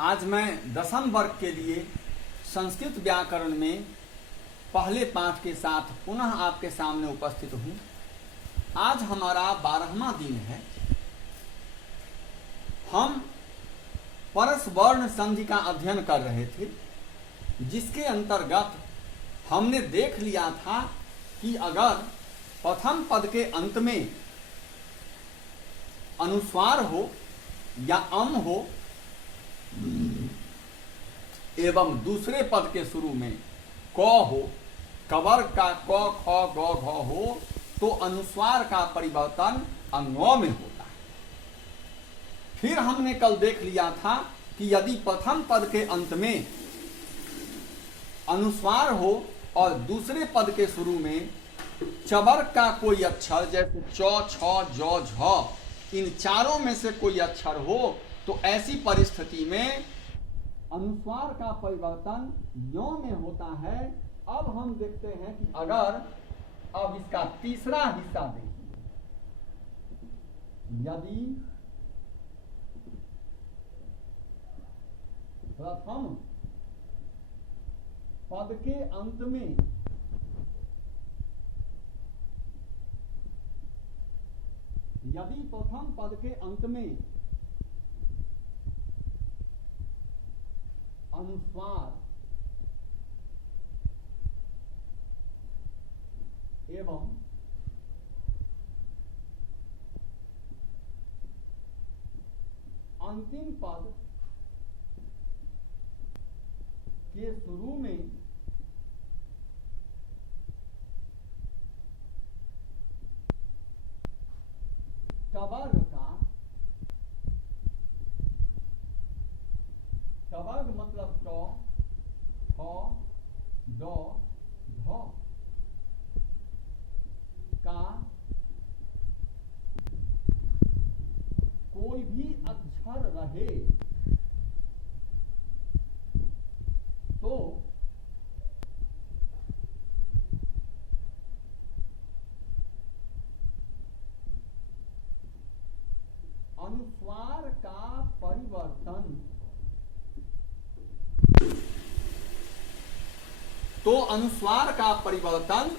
आज मैं दसम वर्ग के लिए संस्कृत व्याकरण में पहले पाठ के साथ पुनः आपके सामने उपस्थित हूँ। आज हमारा 12वां दिन है। हम परस वर्ण संधि का अध्ययन कर रहे थे, जिसके अंतर्गत हमने देख लिया था कि अगर प्रथम पद के अंत में अनुस्वार हो या अम हो एवं दूसरे पद के शुरू में क हो, कवर का क ख ग घ हो, तो अनुस्वार का परिवर्तन अंगों में होता है। फिर हमने कल देख लिया था कि यदि प्रथम पद के अंत में अनुस्वार हो और दूसरे पद के शुरू में चबर का कोई अक्षर जैसे च, छ, ज, झ, इन चारों में से कोई अक्षर हो, तो ऐसी परिस्थिति में अनुस्वार का परिवर्तन यो में होता है। अब हम देखते हैं कि अगर अब इसका तीसरा हिस्सा देखिए, यदि प्रथम पद के अंत में अनुस्वार एवं अंतिम पद के शुरू में टवर्ग मतलब ट, ठ, ड, ध का कोई भी अक्षर रहे तो अनुस्वार का परिवर्तन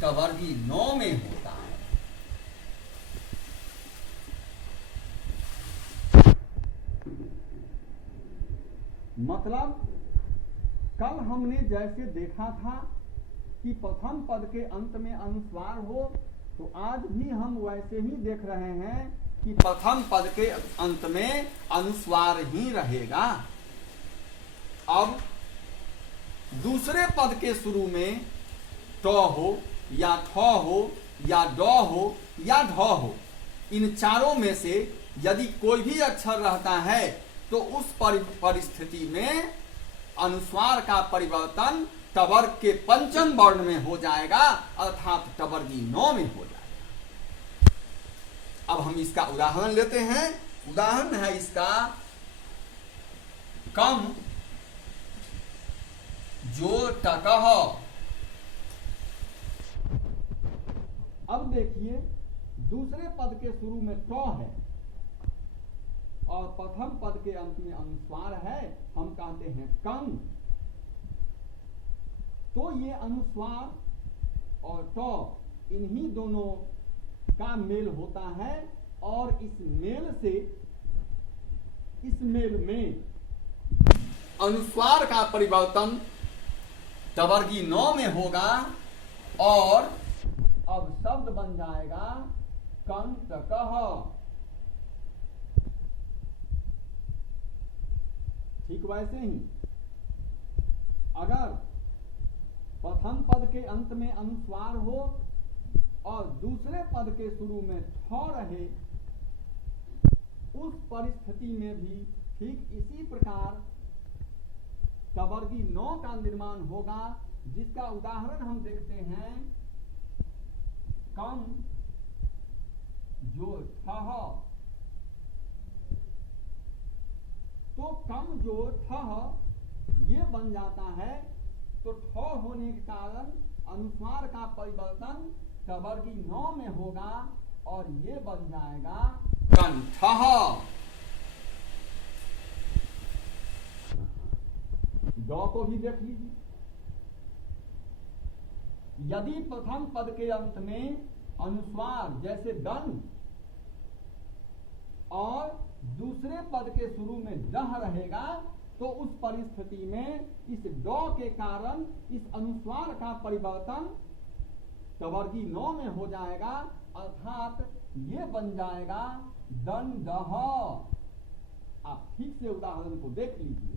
टवर्गी नौ में होता है। मतलब कल हमने जैसे देखा था कि प्रथम पद के अंत में अनुस्वार हो, तो आज भी हम वैसे ही देख रहे हैं कि प्रथम पद के अंत में अनुस्वार ही रहेगा। अब दूसरे पद के शुरू में ट हो या ठ हो या ड हो या ढ हो, इन चारों में से यदि कोई भी अक्षर रहता है तो उस परिस्थिति में अनुस्वार का परिवर्तन टवर्ग के पंचम वर्ण में हो जाएगा, अर्थात टवर्गी नौ में हो जाएगा। अब हम इसका उदाहरण लेते हैं। उदाहरण है इसका कम जो टकह। अब देखिए, दूसरे पद के शुरू में ट है और प्रथम पद के अंत में अनुस्वार है, हम कहते हैं कं। तो ये अनुस्वार और ट इन्हीं दोनों का मेल होता है और इस मेल में अनुस्वार का परिवर्तन टवर्गी नौ में होगा और अब शब्द बन जाएगा कंटकः। ठीक वैसे ही अगर प्रथम पद के अंत में अनुस्वार हो और दूसरे पद के शुरू में ठ रहे, उस परिस्थिति में भी ठीक इसी प्रकार टवर्गी नौ का निर्माण होगा, जिसका उदाहरण हम देखते हैं कम जो ठह। तो कम जो ठह ये बन जाता है, तो ठ होने के कारण अनुस्वार का परिवर्तन टवर्गी नौ में होगा और ये बन जाएगा कंठः। ड को भी देख लीजिए। यदि प्रथम पद के अंत में अनुस्वार जैसे दंड और दूसरे पद के शुरू में दह रहेगा तो उस परिस्थिति में इस ड के कारण इस अनुस्वार का परिवर्तन टवर्गी नौ में हो जाएगा, अर्थात ये बन जाएगा दंडह। आप ठीक से उदाहरण को देख लीजिए।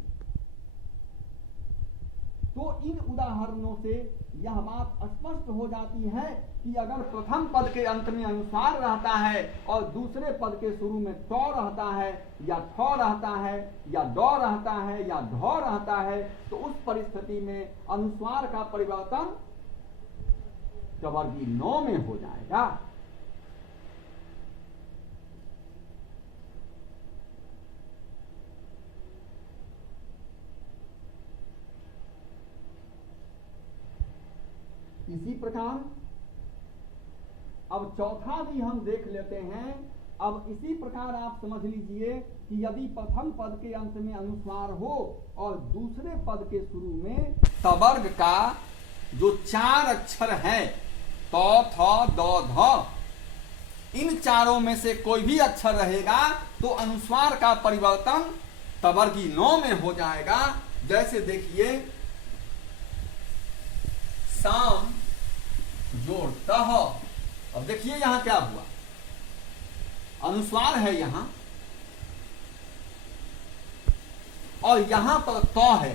तो इन उदाहरणों से यह बात स्पष्ट हो जाती है कि अगर प्रथम पद के अंत में अनुस्वार रहता है और दूसरे पद के शुरू में ट रहता है या ठ रहता है या ड रहता है या ढ रहता है तो उस परिस्थिति में अनुस्वार का परिवर्तन टवर्गी नौ में हो जाएगा। इसी प्रकार अब चौथा भी हम देख लेते हैं। अब इसी प्रकार आप समझ लीजिए कि यदि प्रथम पद के अंत में अनुस्वार हो और दूसरे पद के शुरू में तवर्ग का जो 4 अक्षर है त थ द ध, इन चारों में से कोई भी अक्षर रहेगा तो अनुस्वार का परिवर्तन तवर्गी नौ में हो जाएगा। जैसे देखिए साम जोड़ तह। अब देखिए यहां क्या हुआ, अनुस्वार है यहां और यहां पर त है,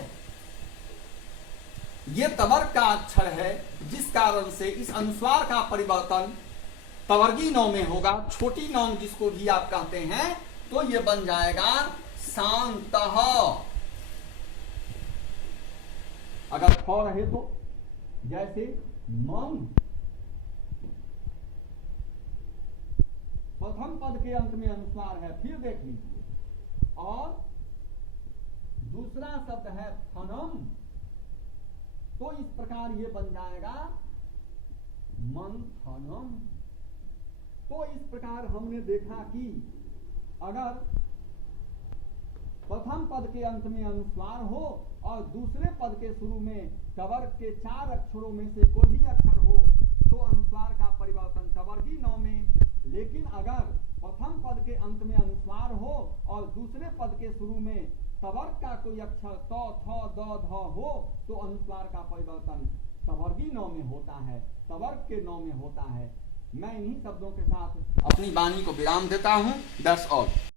ये तवर्ग का अक्षर है जिस कारण से इस अनुस्वार का परिवर्तन तवर्गी नौ में होगा, छोटी नौ जिसको भी आप कहते हैं, तो ये बन जाएगा शांतः। अगर थ रहे तो जैसे मन, प्रथम पद के अंत में अनुस्वार है, फिर देख लीजिए, और दूसरा शब्द है थनम, तो इस प्रकार ये बन जाएगा मंथनम। तो इस प्रकार हमने देखा कि अगर प्रथम पद के अंत में अनुस्वार हो और दूसरे पद के शुरू में टवर्ग के 4 अक्षरों में से कोई भी अक्षर हो तो अनुस्वार का परिवर्तन टवर्गी नौ में। लेकिन अगर प्रथम पद के अंत में अनुस्वार हो और दूसरे पद के शुरू में तवर्ग का कोई अक्षर त थ द ध हो तो अनुस्वार का परिवर्तन तवर्गी नौ में होता है, तवर्ग के नौ में होता है। मैं इन्हीं शब्दों के साथ अपनी वाणी को विराम देता हूं। That's all.